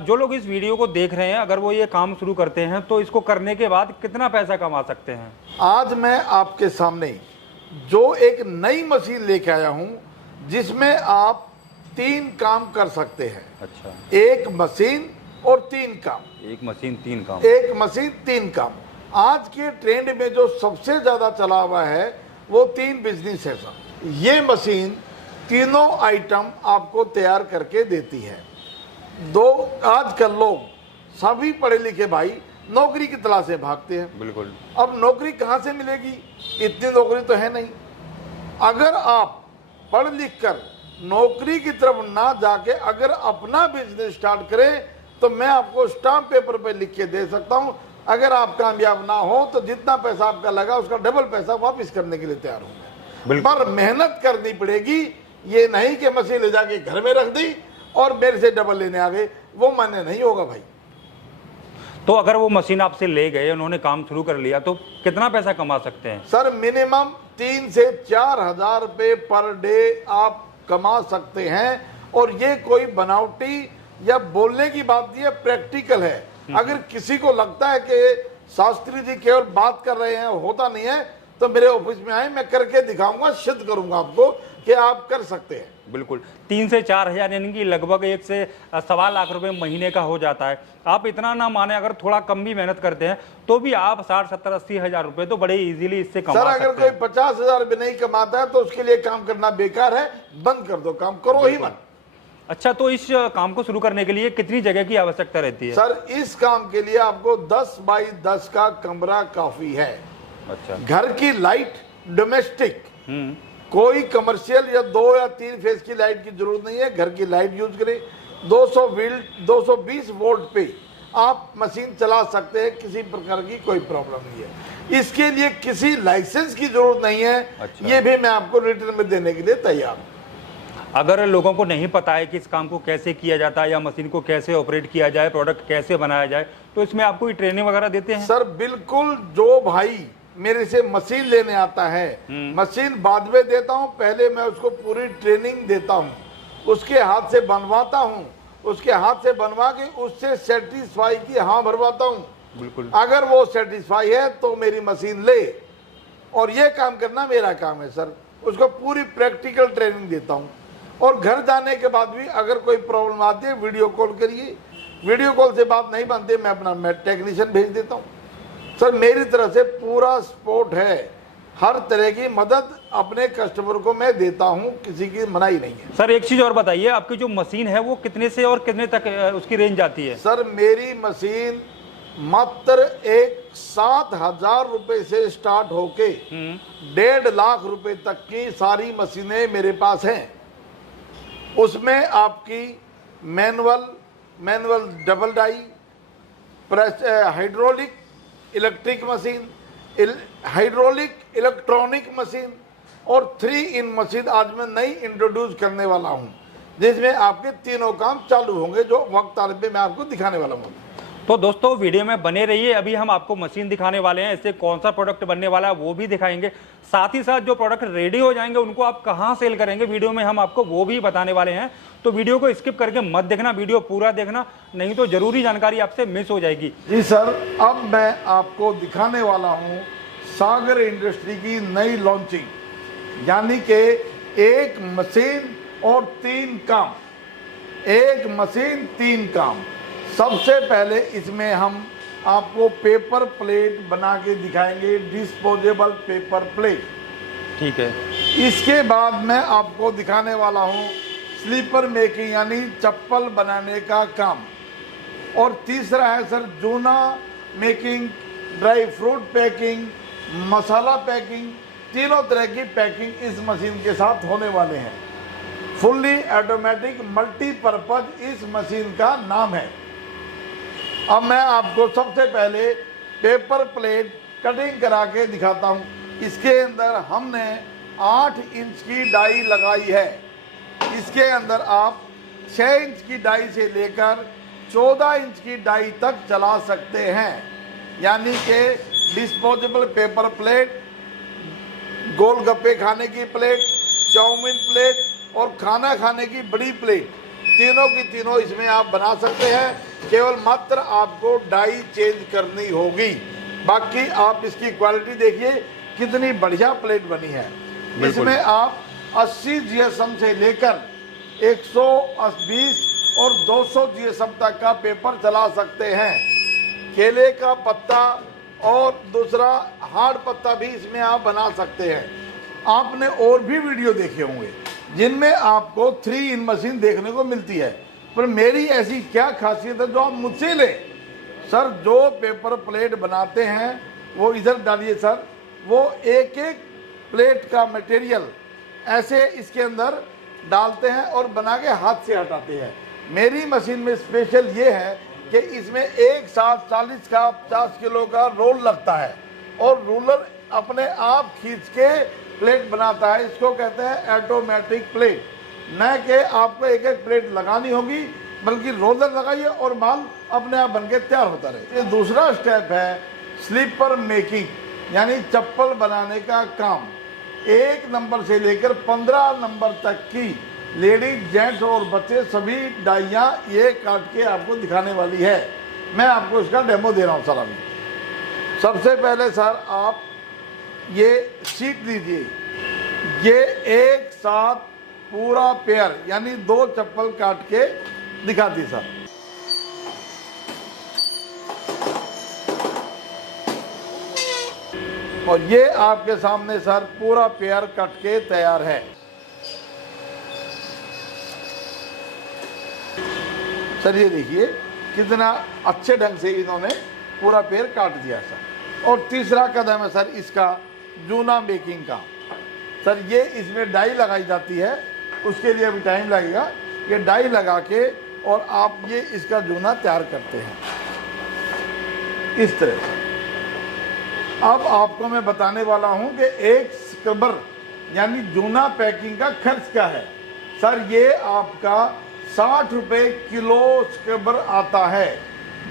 जो लोग इस वीडियो को देख रहे हैं, अगर वो ये काम शुरू करते हैं तो इसको करने के बाद कितना पैसा कमा सकते हैं? आज मैं आपके सामने जो एक नई मशीन लेके आया हूं जिसमें आप 3 काम कर सकते हैं। अच्छा, एक मशीन और 3 काम। एक मशीन 3 काम। एक मशीन 3 काम। आज के ट्रेंड में जो सबसे ज्यादा चला हुआ है वो 3 बिजनेस है सर। ये मशीन तीनों आइटम आपको तैयार करके देती है। आजकल लोग सभी पढ़े लिखे भाई नौकरी की तलाश से भागते हैं। बिल्कुल। अब नौकरी कहाँ से मिलेगी? इतनी नौकरी तो है नहीं। अगर आप पढ़ लिख कर नौकरी की तरफ ना जाके अगर अपना बिजनेस स्टार्ट करें तो मैं आपको स्टाम्प पेपर पे लिख के दे सकता हूं। अगर आप कामयाब ना हो तो जितना पैसा आपका लगा उसका डबल पैसा वापस करने के लिए तैयार हूं। पर मेहनत करनी पड़ेगी। ये नहीं कि मशीन ले जाके घर में रख दी और मेरे से डबल लेने आ गए, वो मान्य नहीं होगा भाई। तो अगर वो मशीन आपसे ले गए, उन्होंने काम शुरू कर लिया, तो कितना पैसा कमा सकते हैं? सर मिनिमम 3 से 4 हजार रुपये पर डे आप कमा सकते हैं। और ये कोई बनावटी या बोलने की बात नहीं है, प्रैक्टिकल है। अगर किसी को लगता है कि शास्त्री जी केवल बात कर रहे हैं, होता नहीं है, तो मेरे ऑफिस में आए, मैं करके दिखाऊंगा, सिद्ध करूंगा आपको कि आप कर सकते हैं। बिल्कुल। 3 से 4 हजार यानी कि लगभग 1 से 1.25 लाख रुपए महीने का हो जाता है। आप इतना ना माने, अगर थोड़ा कम भी मेहनत करते हैं तो भी आप 60, 70, 80 हजार रुपए तो बड़े इजीली इससे कमा सकते हैं। सर अगर कोई 50 हजार भी नहीं कमाता है तो उसके लिए काम करना बेकार है, बंद कर दो, काम करो ही मत। अच्छा, तो इस काम को शुरू करने के लिए कितनी जगह की आवश्यकता रहती है? सर इस काम के लिए आपको 10 बाई 10 का कमरा काफी है। अच्छा। घर की लाइट डोमेस्टिक, कोई कमर्शियल या 2 या 3 फेज की लाइट की जरूरत नहीं है। घर की लाइट यूज करें। 220 वोल्ट पे आप मशीन चला सकते हैं, किसी प्रकार की कोई प्रॉब्लम नहीं है। इसके लिए किसी लाइसेंस की जरूरत नहीं है। अच्छा। ये भी मैं आपको रिटर्न में देने के लिए तैयार हूं। अगर लोगों को नहीं पता है कि इस काम को कैसे किया जाता है या मशीन को कैसे ऑपरेट किया जाए, प्रोडक्ट कैसे बनाया जाए, तो इसमें आप कोई ट्रेनिंग वगैरह देते हैं? सर बिल्कुल। जो भाई मेरे से मशीन लेने आता है, मशीन बाद में देता हूं, पहले मैं उसको पूरी ट्रेनिंग देता हूं, उसके हाथ से बनवाता हूं, उसके हाथ से बनवा के उससे सेटिस्फाई की हाँ भरवाता हूं। बिल्कुल। अगर वो सेटिस्फाई है तो मेरी मशीन ले। और ये काम करना मेरा काम है सर। उसको पूरी प्रैक्टिकल ट्रेनिंग देता हूं। और घर जाने के बाद भी अगर कोई प्रॉब्लम आती है वीडियो कॉल करिए। वीडियो कॉल से बात नहीं बनती, मैं अपना टेक्नीशियन भेज देता हूं। सर मेरी तरफ से पूरा सपोर्ट है। हर तरह की मदद अपने कस्टमर को मैं देता हूं, किसी की मनाही नहीं है। सर एक चीज और बताइए, आपकी जो मशीन है वो कितने से और कितने तक उसकी रेंज जाती है? सर मेरी मशीन मात्र 7,000 रुपए से स्टार्ट होके 1.5 लाख रुपए तक की सारी मशीनें मेरे पास हैं। उसमें आपकी manual double die, press, hydraulic electric machine, hydraulic electronic machine और 3 इन मशीन आज मैं नई इंट्रोड्यूस करने वाला हूं, जिसमें आपके तीनों काम चालू होंगे, जो वक्त आने पे मैं आपको दिखाने वाला हूं। तो दोस्तों वीडियो में बने रहिए। अभी हम आपको मशीन दिखाने वाले हैं, इससे कौन सा प्रोडक्ट बनने वाला है वो भी दिखाएंगे। साथ ही साथ जो प्रोडक्ट रेडी हो जाएंगे उनको आप कहां सेल करेंगे वीडियो में हम आपको वो भी बताने वाले हैं। तो वीडियो को स्किप करके मत देखना, वीडियो पूरा देखना, नहीं तो जरूरी जानकारी आपसे मिस हो जाएगी। जी सर, अब मैं आपको दिखाने वाला हूँ सागर इंडस्ट्री की नई लॉन्चिंग, यानी कि एक मशीन और 3 काम। एक मशीन 3 काम। सबसे पहले इसमें हम आपको पेपर प्लेट बना के दिखाएंगे, डिस्पोजेबल पेपर प्लेट। ठीक है। इसके बाद मैं आपको दिखाने वाला हूँ स्लीपर मेकिंग, यानी चप्पल बनाने का काम। और तीसरा है सर जूना मेकिंग, ड्राई फ्रूट पैकिंग, मसाला पैकिंग। तीनों तरह की पैकिंग इस मशीन के साथ होने वाले हैं। फुल्ली ऑटोमेटिक मल्टीपर्पज इस मशीन का नाम है। अब मैं आपको सबसे पहले पेपर प्लेट कटिंग करा के दिखाता हूं। इसके अंदर हमने 8 इंच की डाई लगाई है। इसके अंदर आप 6 इंच की डाई से लेकर 14 इंच की डाई तक चला सकते हैं, यानी कि डिस्पोजेबल पेपर प्लेट, गोलगप्पे खाने की प्लेट, चाउमीन प्लेट और खाना खाने की बड़ी प्लेट, तीनों की तीनों इसमें आप बना सकते हैं, केवल मात्र आपको डाई चेंज करनी होगी। बाकी आप इसकी क्वालिटी देखिए कितनी बढ़िया प्लेट बनी है। इसमें आप 80 GSM से लेकर 120 और 200 GSM तक का पेपर चला सकते हैं। केले का पत्ता और दूसरा हार्ड पत्ता भी इसमें आप बना सकते हैं। आपने और भी वीडियो देखे होंगे जिनमें आपको 3 in मशीन देखने को मिलती है, पर मेरी ऐसी क्या खासियत है जो आप मुझसे लें? सर जो पेपर प्लेट बनाते हैं वो इधर डालिए सर, वो एक एक प्लेट का मटेरियल ऐसे इसके अंदर डालते हैं और बना के हाथ से हटाते हैं। मेरी मशीन में स्पेशल ये है कि इसमें एक साथ 40 का 50 किलो का रोल लगता है और रूलर अपने आप खींच के प्लेट बनाता है। इसको कहते हैं ऑटोमेटिक प्लेट। न कि आपको एक एक प्लेट लगानी होगी, बल्कि रोलर लगाइए और माल अपने आप बनके तैयार होता रहे। ये दूसरा स्टेप है स्लीपर मेकिंग, यानी चप्पल बनाने का काम। 1 नंबर से लेकर 15 नंबर तक की लेडीज, जेंट्स और बच्चे सभी डाइयाँ ये काट के आपको दिखाने वाली है। मैं आपको इसका डेमो दे रहा हूँ सर। अभी सबसे पहले सर आप ये शीट लीजिए, ये एक साथ पूरा पेयर यानी 2 चप्पल काट के दिखाती सर। और ये आपके सामने सर पूरा पेयर कट के तैयार है। सर ये देखिए कितना अच्छे ढंग से इन्होंने पूरा पेयर काट दिया सर। और तीसरा कदम है सर इसका जूना मेकिंग का। सर ये इसमें डाई लगाई जाती है, उसके लिए अभी टाइम लगेगा। ये डाई लगा के और आप ये इसका जूना तैयार करते हैं इस तरह से। अब आपको मैं बताने वाला हूं कि एक स्क्रबर यानी जूना पैकिंग का खर्च क्या है। सर ये आपका 60 रुपये किलो स्क्रबर आता है,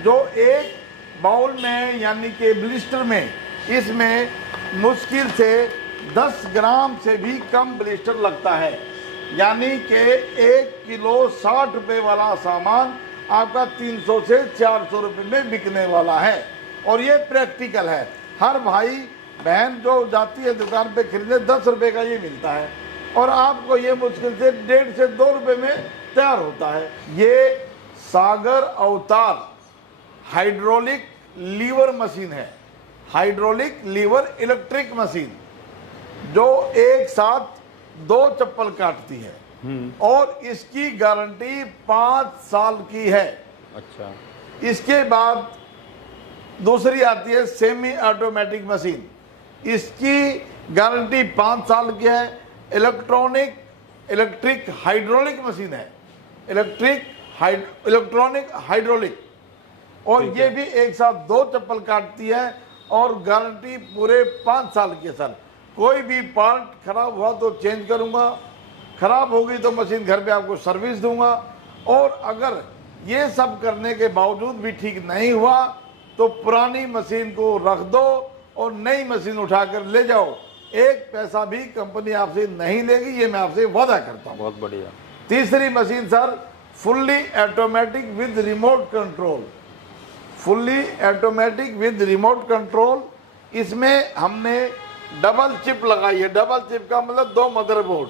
जो एक बाउल में यानी कि ब्लिस्टर में इसमें मुश्किल से 10 ग्राम से भी कम ब्लिस्टर लगता है। यानी कि 1 किलो 60 रुपये वाला सामान आपका 300 से 400 रुपये में बिकने वाला है। और ये प्रैक्टिकल है। हर भाई बहन जो जाती है दुकान पे खरीदने 10 रुपये का ये मिलता है और आपको ये मुश्किल से 1.5 से 2 रुपये में तैयार होता है। ये सागर अवतार हाइड्रोलिक लीवर मशीन है, हाइड्रोलिक लीवर इलेक्ट्रिक मशीन, जो एक साथ 2 चप्पल काटती है और इसकी गारंटी 5 साल की है। अच्छा। इसके बाद दूसरी आती है सेमी ऑटोमेटिक मशीन, इसकी गारंटी 5 साल की है। इलेक्ट्रिक हाइड्रोलिक मशीन है, इलेक्ट्रॉनिक हाइड्रोलिक, और ये भी एक साथ 2 चप्पल काटती है और गारंटी पूरे 5 साल की है सर। कोई भी पार्ट खराब हुआ तो चेंज करूंगा, खराब होगी तो मशीन घर पे आपको सर्विस दूंगा। और अगर ये सब करने के बावजूद भी ठीक नहीं हुआ तो पुरानी मशीन को रख दो और नई मशीन उठाकर ले जाओ, एक पैसा भी कंपनी आपसे नहीं लेगी, ये मैं आपसे वादा करता हूँ। बहुत बढ़िया। तीसरी machine sir fully automatic with remote control, fully automatic with remote control. इसमें हमने डबल चिप लगाई है। डबल चिप का मतलब 2 मदरबोर्ड,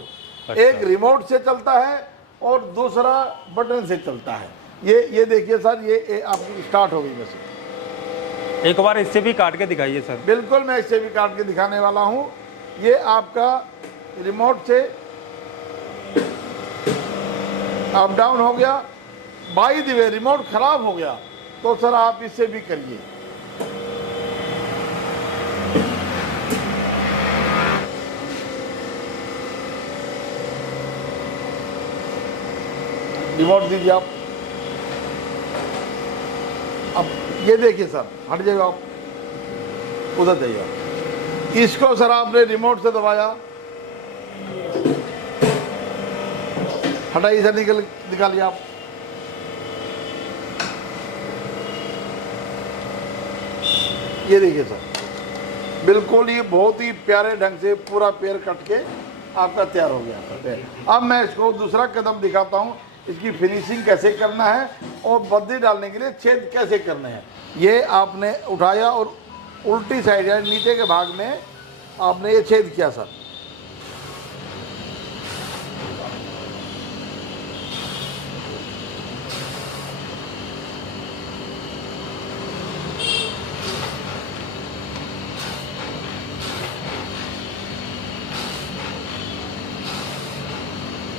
अच्छा। एक रिमोट से चलता है और दूसरा बटन से चलता है। ये देखिए सर, ये आपकी स्टार्ट हो गई मशीन। एक बार इससे भी काट के दिखाइए सर। बिल्कुल, मैं इससे भी काट के दिखाने वाला हूं। ये आपका रिमोट से अप डाउन हो गया। बाई द वे रिमोट खराब हो गया तो सर आप इससे भी करिए। रिमोट दीजिए आप। अब ये देखिए सर, हट जाइए आप, उधर जाइए। इसको सर आपने रिमोट से दबाया, हटाइए सर, निकालिए आप। ये देखिए सर, बिल्कुल ये बहुत ही प्यारे ढंग से पूरा पेड़ कट के आपका तैयार हो गया। अब मैं इसको दूसरा कदम दिखाता हूँ इसकी फिनिशिंग कैसे करना है और बद्दी डालने के लिए छेद कैसे करने हैं। ये आपने उठाया और उल्टी साइड यानी नीचे के भाग में आपने ये छेद किया सर।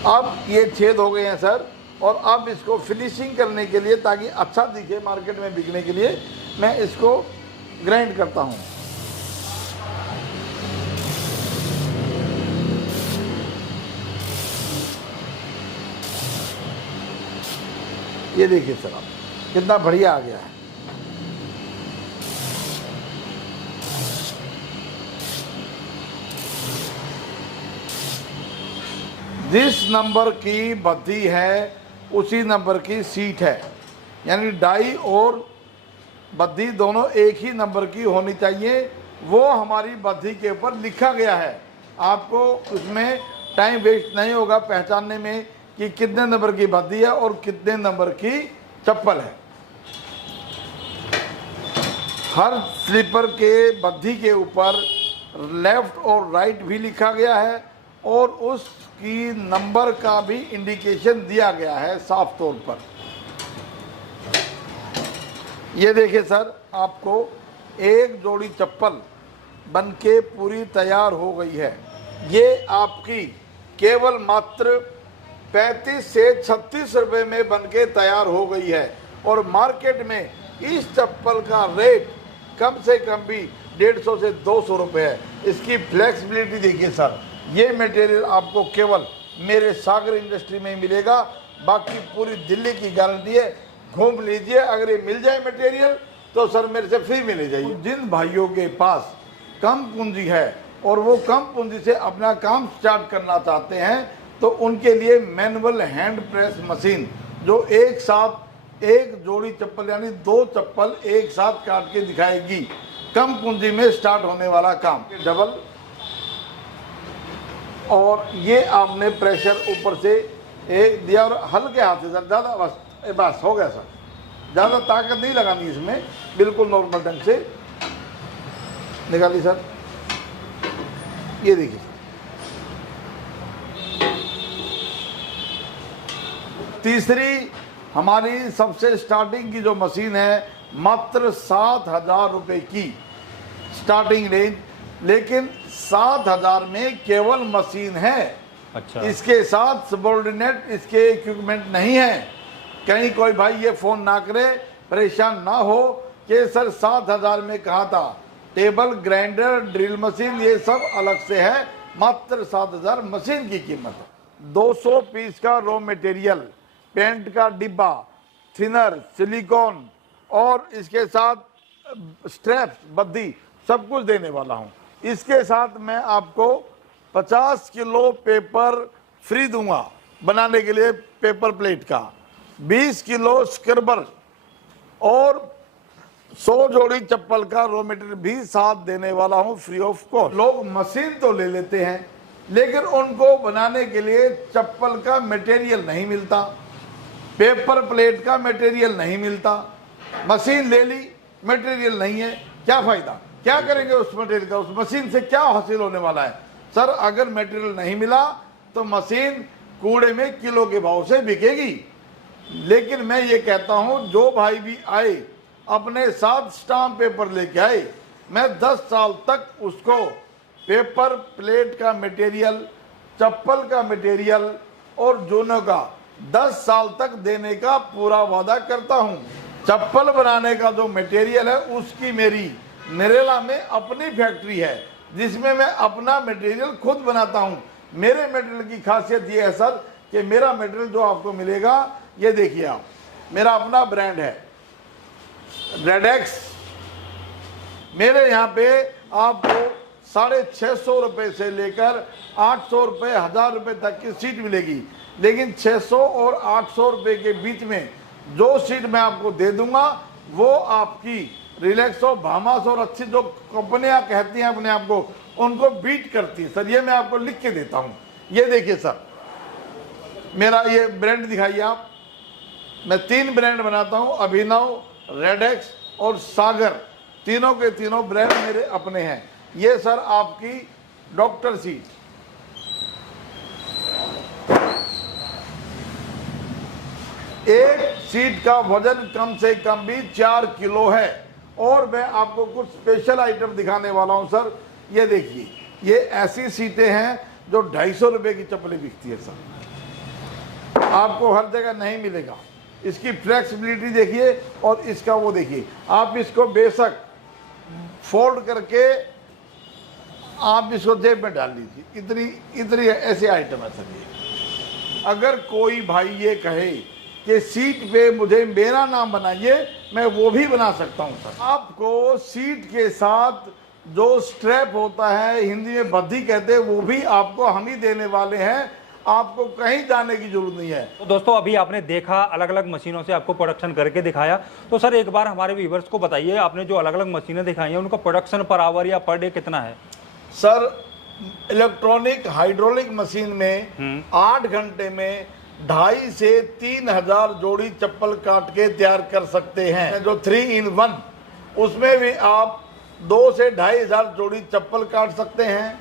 अब ये छेद हो गए हैं सर, और अब इसको फिनिशिंग करने के लिए ताकि अच्छा दिखे मार्केट में बिकने के लिए मैं इसको ग्राइंड करता हूँ। ये देखिए सर आप कितना बढ़िया आ गया है। जिस नंबर की बत्ती है उसी नंबर की सीट है, यानी डाई और बत्ती दोनों एक ही नंबर की होनी चाहिए। वो हमारी बत्ती के ऊपर लिखा गया है। आपको उसमें टाइम वेस्ट नहीं होगा पहचानने में कि कितने नंबर की बत्ती है और कितने नंबर की चप्पल है। हर स्लीपर के बत्ती के ऊपर लेफ्ट और राइट भी लिखा गया है और उसकी नंबर का भी इंडिकेशन दिया गया है साफ तौर पर। ये देखिए सर, आपको एक जोड़ी चप्पल बनके पूरी तैयार हो गई है। ये आपकी केवल मात्र 35 से 36 रुपए में बनके तैयार हो गई है और मार्केट में इस चप्पल का रेट कम से कम भी 150 से 200 रुपए है। इसकी फ्लेक्सिबिलिटी देखिए सर, ये मटेरियल आपको केवल मेरे सागर इंडस्ट्री में ही मिलेगा, बाकी पूरी दिल्ली की गारंटी है। घूम लीजिए, अगर ये मिल जाए मटेरियल तो सर मेरे से फ्री में ले जाइए। जिन भाइयों के पास कम पूंजी है और वो कम पूंजी से अपना काम स्टार्ट करना चाहते हैं तो उनके लिए मैनुअल हैंड प्रेस मशीन, जो एक साथ एक जोड़ी चप्पल यानी 2 चप्पल एक साथ काट के दिखाएगी, कम पूंजी में स्टार्ट होने वाला काम। डबल, और ये आपने प्रेशर ऊपर से एक दिया और हल्के हाथ से सर, ज़्यादा बस हो गया सर, ज़्यादा ताकत नहीं लगानी इसमें, बिल्कुल नॉर्मल ढंग से निकाली सर। ये देखिए तीसरी हमारी सबसे स्टार्टिंग की जो मशीन है, मात्र 7,000 रुपए की स्टार्टिंग रेंज, लेकिन 7,000 में केवल मशीन है। अच्छा, इसके साथ सबऑर्डिनेट इसके इक्विपमेंट नहीं है। कहीं कोई भाई ये फोन ना करे, परेशान ना हो कि सर 7,000 में कहा था। टेबल, ग्राइंडर, ड्रिल मशीन ये सब अलग से है। मात्र 7,000 मशीन की कीमत है। 200 पीस का रॉ मटेरियल, पेंट का डिब्बा, थिनर, सिलिकॉन और इसके साथ स्ट्रैप्स, बद्दी सब कुछ देने वाला हूं। इसके साथ मैं आपको 50 किलो पेपर फ्री दूंगा बनाने के लिए, पेपर प्लेट का 20 किलो स्क्रबर और 100 जोड़ी चप्पल का रॉ मटेरियल भी साथ देने वाला हूं फ्री ऑफ कॉस्ट। लोग मशीन तो ले लेते हैं लेकिन उनको बनाने के लिए चप्पल का मटेरियल नहीं मिलता, पेपर प्लेट का मटेरियल नहीं मिलता। मशीन ले ली, मटेरियल नहीं है, क्या फायदा? क्या करेंगे उस मटेरियल का? उस मशीन से क्या हासिल होने वाला है? सर अगर मटेरियल नहीं मिला तो मशीन कूड़े में किलो के भाव से बिकेगी। लेकिन मैं ये कहता हूं, जो भाई भी आए अपने साथ स्टाम्प पेपर लेके आए, मैं 10 साल तक उसको पेपर प्लेट का मटेरियल, चप्पल का मटेरियल और जोनों का 10 साल तक देने का पूरा वादा करता हूं। चप्पल बनाने का जो मटेरियल है उसकी मेरी नरेला में अपनी फैक्ट्री है जिसमें मैं अपना मटेरियल खुद बनाता हूं। मेरे मटेरियल की खासियत ये है सर कि मेरा मटेरियल जो आपको मिलेगा, ये देखिए आप, मेरा अपना ब्रांड है रेडेक्स। मेरे यहाँ पे आपको 650 रुपये से लेकर 800 रुपये, 1000 रुपये तक की सीट मिलेगी। लेकिन 600 और 800 रुपये के बीच में जो सीट मैं आपको दे दूंगा वो आपकी रिलैक्सो, भामास और अच्छी जो कंपनियां कहती हैं अपने आप को, उनको बीट करती है सर। ये मैं आपको लिख के देता हूं। ये देखिए सर, मेरा ये ब्रांड दिखाइए आप। मैं 3 ब्रांड बनाता हूँ, अभिनव, रेडेक्स और सागर, तीनों के तीनों ब्रांड मेरे अपने हैं। ये सर आपकी डॉक्टर सीट, एक सीट का वजन कम से कम भी 4 किलो है। और मैं आपको कुछ स्पेशल आइटम दिखाने वाला हूं सर। ये देखिए, ये ऐसी सीटें हैं जो 250 रुपए की चप्पलें बिकती है सर, आपको हर जगह नहीं मिलेगा। इसकी फ्लेक्सिबिलिटी देखिए और इसका वो देखिए। आप इसको बेशक फोल्ड करके आप इसको जेब में डाल लीजिए, इतनी ऐसे आइटम है सर ये। अगर कोई भाई ये कहे कि सीट पे मुझे मेरा नाम बनाइए, मैं वो भी बना सकता हूं सर। आपको सीट के साथ जो स्ट्रैप होता है, हिंदी में बद्धी कहते हैं, वो भी आपको हम ही देने वाले हैं। आपको कहीं जाने की जरूरत नहीं है। तो दोस्तों अभी आपने देखा, अलग अलग मशीनों से आपको प्रोडक्शन करके दिखाया। तो सर एक बार हमारे व्यूअर्स को बताइए, आपने जो अलग अलग मशीनें दिखाई हैं उनका प्रोडक्शन पर आवर या पर डे कितना है? सर इलेक्ट्रॉनिक हाइड्रोलिक मशीन में 8 घंटे में 2,500 से 3,000 जोड़ी चप्पल काट के तैयार कर सकते हैं। जो 3 in 1, उसमें भी आप 2 से 2,500 जोड़ी चप्पल काट सकते हैं।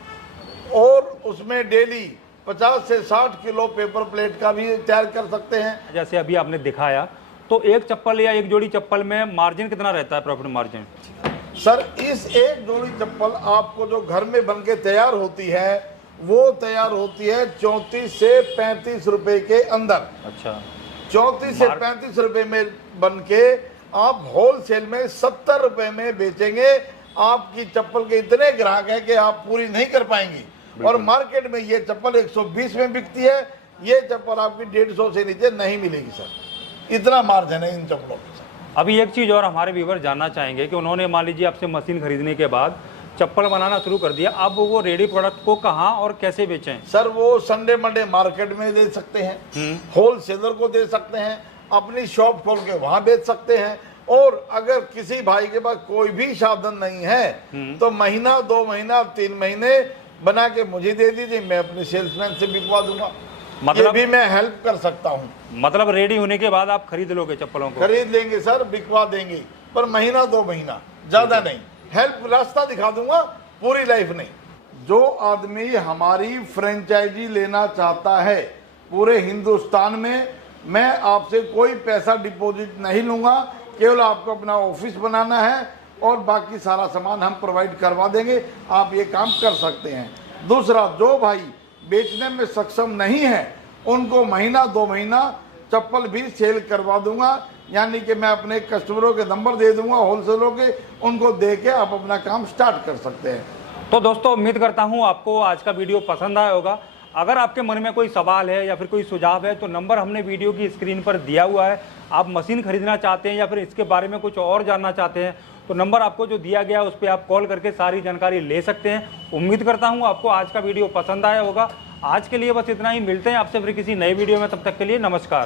और उसमें डेली 50 से 60 किलो पेपर प्लेट का भी तैयार कर सकते हैं। जैसे अभी आपने दिखाया, तो एक चप्पल या एक जोड़ी चप्पल में मार्जिन कितना रहता है, प्रॉफिट मार्जिन? सर इस एक जोड़ी चप्पल आपको जो घर में बन के तैयार होती है, वो तैयार होती है 34 से 35 रुपए के अंदर। अच्छा, 34 से 35 रुपए में बन के आप होलसेल में 70 रुपए में बेचेंगे। आपकी चप्पल के इतने ग्राहक हैं कि आप पूरी नहीं कर पाएंगी। और मार्केट में ये चप्पल 120 में बिकती है, ये चप्पल आपकी 150 से नीचे नहीं मिलेगी सर। इतना मार्जिन है इन चप्पलों में सर। अभी एक चीज़ और हमारे व्यूअर जानना चाहेंगे कि उन्होंने मान लीजिए आपसे मशीन खरीदने के बाद चप्पल बनाना शुरू कर दिया, अब वो रेडी प्रोडक्ट को कहाँ और कैसे बेचें? सर वो संडे मंडे मार्केट में दे सकते हैं, होलसेलर को दे सकते हैं, अपनी शॉप खोल के वहां बेच सकते हैं। और अगर किसी भाई के पास कोई भी साधन नहीं है तो महीना, 2 महीना, 3 महीने बना के मुझे दे दीजिए, मैं अपने सेल्समैन से बिकवा दूंगा। मतलब ये भी मैं हेल्प कर सकता हूँ। मतलब रेडी होने के बाद आप खरीद लोगे चप्पलों को? खरीद लेंगे सर, बिकवा देंगे, पर महीना 2 महीना, ज्यादा नहीं। हेल्प रास्ता दिखा दूंगा, पूरी लाइफ नहीं। जो आदमी हमारी फ्रेंचाइजी लेना चाहता है पूरे हिंदुस्तान में, मैं आपसे कोई पैसा डिपॉजिट नहीं लूंगा। केवल आपको अपना ऑफिस बनाना है और बाकी सारा सामान हम प्रोवाइड करवा देंगे। आप ये काम कर सकते हैं। दूसरा, जो भाई बेचने में सक्षम नहीं है, उनको महीना 2 महीना चप्पल भी सेल करवा दूंगा। यानी कि मैं अपने कस्टमरों के नंबर दे दूंगा, होलसेलरों के, उनको दे के आप अपना काम स्टार्ट कर सकते हैं। तो दोस्तों उम्मीद करता हूं आपको आज का वीडियो पसंद आया होगा। अगर आपके मन में कोई सवाल है या फिर कोई सुझाव है तो नंबर हमने वीडियो की स्क्रीन पर दिया हुआ है। आप मशीन खरीदना चाहते हैं या फिर इसके बारे में कुछ और जानना चाहते हैं तो नंबर आपको जो दिया गया है उस पर आप कॉल करके सारी जानकारी ले सकते हैं। उम्मीद करता हूं आपको आज का वीडियो पसंद आया होगा। आज के लिए बस इतना ही, मिलते हैं आपसे फिर किसी नए वीडियो में, तब तक के लिए नमस्कार।